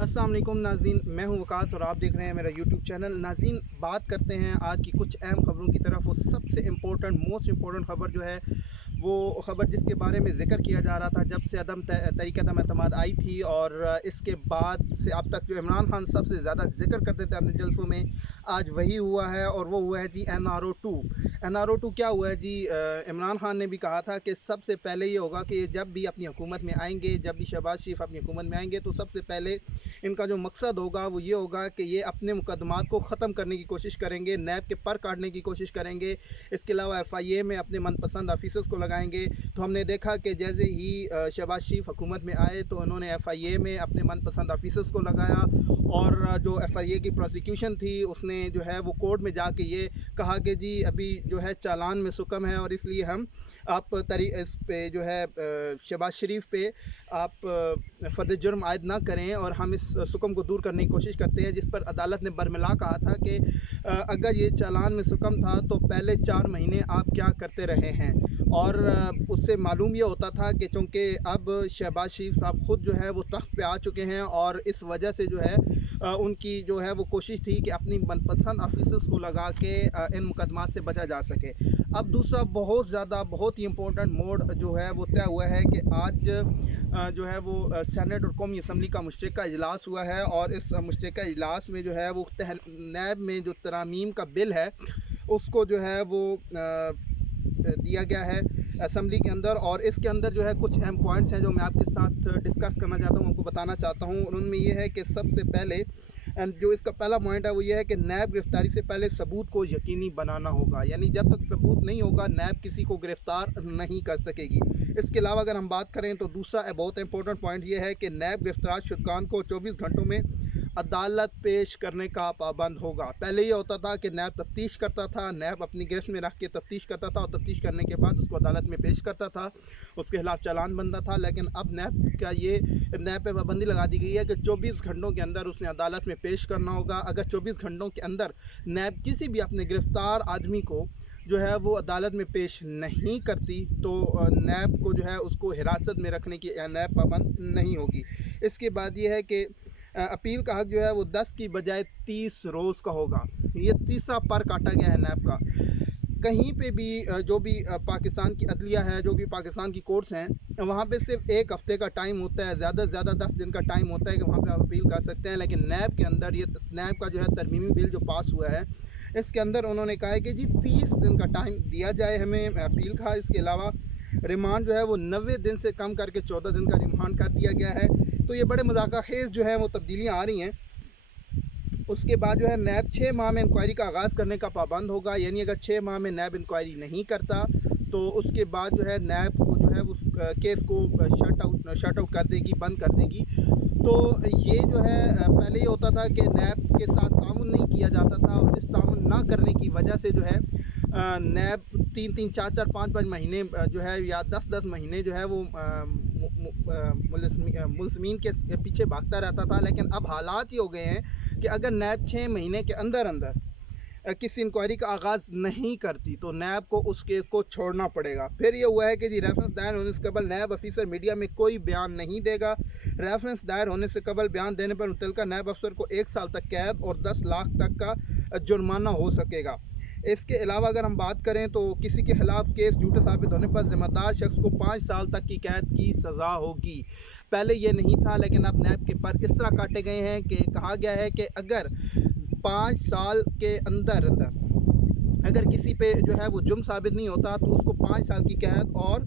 अस्सलाम वालेकुम नाज़रीन, मैं हूं वकास और आप देख रहे हैं मेरा यूट्यूब चैनल। नाज़रीन, बात करते हैं आज की कुछ अहम खबरों की तरफ। वो सबसे इम्पोर्टेंट मोस्ट इम्पोर्टेंट खबर जो है, वो खबर जिसके बारे में ज़िक्र किया जा रहा था जब से तरीक़त एतमाद आई थी, और इसके बाद से अब तक जो इमरान खान सबसे ज़्यादा ज़िक्र करते थे अपने जलसों में, आज वही हुआ है। और वो हुआ है जी NRO 2 क्या हुआ है जी? इमरान खान ने भी कहा था कि सबसे पहले ये होगा कि जब भी अपनी हुकूमत में आएंगे, जब भी शहबाज शरीफ अपनी हुकूमत में आएंगे, तो सबसे पहले इनका जो मकसद होगा वो ये होगा कि ये अपने मुकदमात को ख़त्म करने की कोशिश करेंगे, नैब के पर काटने की कोशिश करेंगे। इसके अलावा FIA में अपने मनपसंद ऑफिसर्स को लगाएंगे। तो हमने देखा कि जैसे ही शहबाज शरीफ हुकूमत में आए तो उन्होंने FIA में अपने मनपसंद ऑफिसर्स को लगाया, और जो FIA की प्रोसिक्यूशन थी उसने जो है वो कोर्ट में जाके ये कहा कि जी अभी जो है चालान में सुकम है, और इसलिए हम आप इस पे जो है शहबाज शरीफ पे आप फ़र्द जुर्म आयद ना करें, और हम इस सुकम को दूर करने की कोशिश करते हैं। जिस पर अदालत ने बरमिला कहा था कि अगर ये चालान में सुकम था तो पहले 4 महीने आप क्या करते रहे हैं। और उससे मालूम ये होता था कि चूँकि अब शहबाज शरीफ साहब ख़ुद जो है वो तख्त पे आ चुके हैं, और इस वजह से जो है उनकी जो है वो कोशिश थी कि अपनी मनपसंद ऑफिसर्स को लगा के इन मुकदमात से बचा जा सके। अब दूसरा बहुत ही इम्पोर्टेंट मोड जो है वो तय हुआ है कि आज जो है वो सेनेट और कौमी असम्बली का मुश्तरका इजलास हुआ है, और इस मुश्तरका इजलास में जो है वो नैब में जो तरामीम का बिल है उसको जो है वो दिया गया है असम्बली के अंदर। और इसके अंदर जो है कुछ अहम पॉइंट्स हैं जो मैं आपके साथ डिस्कस करना चाहता हूँ, आपको बताना चाहता हूँ। उनमें ये है कि सबसे पहले जो इसका पहला पॉइंट है वो ये है कि नैब गिरफ्तारी से पहले सबूत को यकीनी बनाना होगा, यानी जब तक सबूत नहीं होगा नैब किसी को गिरफ़्तार नहीं कर सकेगी। इसके अलावा अगर हम बात करें तो दूसरा बहुत इंपॉर्टेंट पॉइंट ये है कि नैब गिरफ्तार शुदगान को 24 घंटों में अदालत पेश करने का पाबंद होगा। पहले ये होता था कि नैब तफ्तीश करता था, नैब अपनी गिरफ्त में रख के तफ्तीश करता था, और तफ्तीश करने के बाद उसको अदालत में पेश करता था, उसके खिलाफ चालान बनता था। लेकिन अब नैब पे पाबंदी लगा दी गई है कि 24 घंटों के अंदर उसने अदालत में पेश करना होगा। अगर 24 घंटों के अंदर नैब किसी भी अपने गिरफ़्तार आदमी को जो है वो अदालत में पेश नहीं करती तो नैब को जो है उसको हिरासत में रखने की नैब पाबंद नहीं होगी। इसके बाद ये है कि अपील का हक़ जो है वो 10 की बजाय 30 रोज़ का होगा। ये तीसरा पर काटा गया है नैब का। कहीं पे भी जो भी पाकिस्तान की अदलिया है, जो भी पाकिस्तान की कोर्ट्स हैं, वहाँ पे सिर्फ 1 हफ़्ते का टाइम होता है, ज़्यादा से ज़्यादा 10 दिन का टाइम होता है कि वहाँ पे आप अपील कर सकते हैं। लेकिन नैब के अंदर ये नैब का जो है तरमीमी बिल जो पास हुआ है, इसके अंदर उन्होंने कहा है कि जी 30 दिन का टाइम दिया जाए हमें अपील का। इसके अलावा रिमांड जो है वो 90 दिन से कम करके 14 दिन का रिमांड कर दिया गया है। तो ये बड़े मज़ाक़खेज़ जो है वो तब्दीलियाँ आ रही हैं। उसके बाद जो है नैब 6 माह में इंक्वायरी का आगाज़ करने का पाबंद होगा, यानी अगर 6 माह में नैब इंक्वायरी नहीं करता तो उसके बाद जो है नैब को जो है उस केस को शट आउट कर देगी, बंद कर देगी। तो ये जो है पहले ये होता था कि नैब के साथ ताउन नहीं किया जाता था, और इस ताउन ना करने की वजह से जो है नैब 3-3, 4-4, 5-5 महीने जो है या 10-10 महीने जो है वो मुलज़मीन के पीछे भागता रहता था। लेकिन अब हालात ये हो गए हैं कि अगर नैब 6 महीने के अंदर किसी इंक्वायरी का आगाज़ नहीं करती तो नैब को उस केस को छोड़ना पड़ेगा। फिर ये हुआ है कि जी रेफरेंस दायर होने से कबल नैब अफसर मीडिया में कोई बयान नहीं देगा। रेफरेंस दायर होने से कबल बयान देने पर मुतल्लिका नैब अफसर को 1 साल तक कैद और 10 लाख तक का जुर्माना हो सकेगा। इसके अलावा अगर हम बात करें तो किसी के खिलाफ केस झूठा साबित होने पर ज़िम्मेदार शख्स को 5 साल तक की कैद की सज़ा होगी। पहले ये नहीं था, लेकिन अब नैब के पर इस तरह काटे गए हैं कि कहा गया है कि अगर 5 साल के अंदर अगर किसी पे जो है वो जुर्म साबित नहीं होता तो उसको 5 साल की कैद और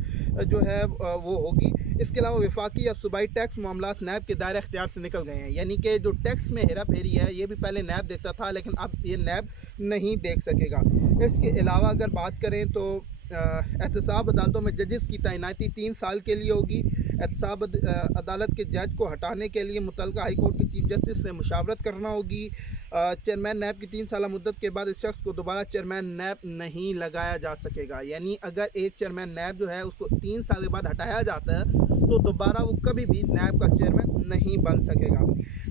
जो है वो होगी। इसके अलावा वफाकी या सूबाई टैक्स मामलात नैब के दायरे इख्तियार से निकल गए हैं, यानी कि जो टैक्स में हेरा फेरी है ये भी पहले नैब देखता था, लेकिन अब ये नैब नहीं देख सकेगा। इसके अलावा अगर बात करें तो एहतसाब अदालतों में जजेस की तैनाती 3 साल के लिए होगी। एहतसाब अदालत के जज को हटाने के लिए मुतल्लिका हाई कोर्ट के चीफ जस्टिस से मुशावरत करना होगी। चेयरमैन नैब की 3 साल मुद्दत के बाद इस शख्स को दोबारा चेयरमैन नैब नहीं लगाया जा सकेगा, यानी अगर एक चेयरमैन नैब जो है उसको 3 साल के बाद हटाया जाता है तो दोबारा वो कभी भी नैब का चेयरमैन नहीं बन सकेगा।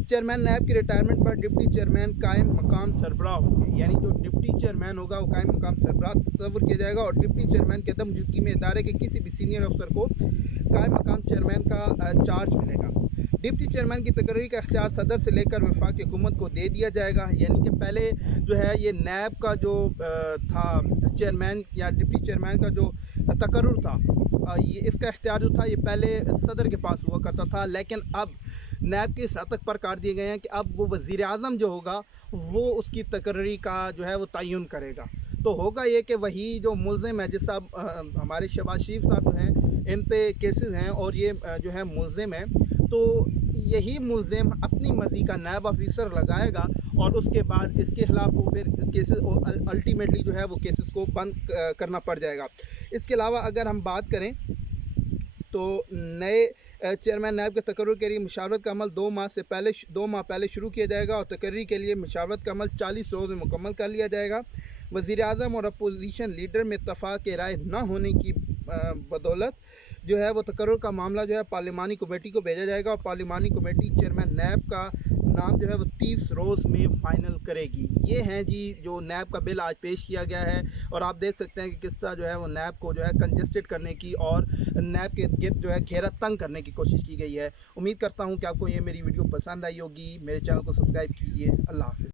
चेयरमैन नैब की रिटायरमेंट पर डिप्टी चेयरमैन कायम मकाम सरबराह होंगे, यानी जो डिप्टी चेयरमैन होगा वो कायम मकाम सरबराह तस्वुर किया जाएगा, और डिप्टी चेयरमैन के मौजूदगी में इदारे के किसी भी सीनियर अफसर को कायम मकाम चेयरमैन का चार्ज मिलेगा। डिप्टी चेयरमैन की तकर्री का इख्तियार सदर से लेकर वफाकी हुकूमत को दे दिया जाएगा। यानी कि पहले जो है ये नैब का जो था चेयरमैन या डिप्टी चेयरमैन का जो तकर्रुर था, ये इसका इख्तियार जो था ये पहले सदर के पास हुआ करता था, लेकिन अब नैब के शतक पर काट दिए गए हैं कि अब वो वज़ीर आज़म जो होगा वो उसकी तकर्री का जो है वो तयन करेगा। तो होगा ये कि वही जो मुल्ज़िम है, जिस साहब हमारे शहबाज शरीफ साहब जो हैं इन पे केसेस हैं और ये जो है मुल्ज़िम है, तो यही मुल्ज़िम अपनी मर्ज़ी का नायब ऑफिसर लगाएगा और उसके बाद इसके खिलाफ वो फिर केसेस अल्टीमेटली जो है वो केसेस को बंद करना पड़ जाएगा। इसके अलावा अगर हम बात करें तो नए चेयरमैन नायब के तकर्रुर के लिए मुशावरत का अमल 2 माह पहले शुरू किया जाएगा और तकर्री के लिए मुशावरत का अमल 40 रोज़ में मुकम्मल कर लिया जाएगा। वज़ीर आज़म और अपोजिशन लीडर में इत्तफ़ाक़ राय न होने की बदौलत जो है वो तकर्रुर का मामला जो है पार्लिमानी कमेटी को भेजा जाएगा और पार्लिमानी कमेटी चेयरमैन नैब का नाम जो है वो 30 रोज़ में फ़ाइनल करेगी। ये हैं जी जो नैब का बिल आज पेश किया गया है और आप देख सकते हैं कि किस तरह जो है वो नैब को जो है कंजेस्टेड करने की और नैब के गिर्द जो है घेरा तंग करने की कोशिश की गई है। उम्मीद करता हूँ कि आपको ये मेरी वीडियो पसंद आई होगी। मेरे चैनल को सब्सक्राइब कीजिए। अल्लाह हाफ़िज़।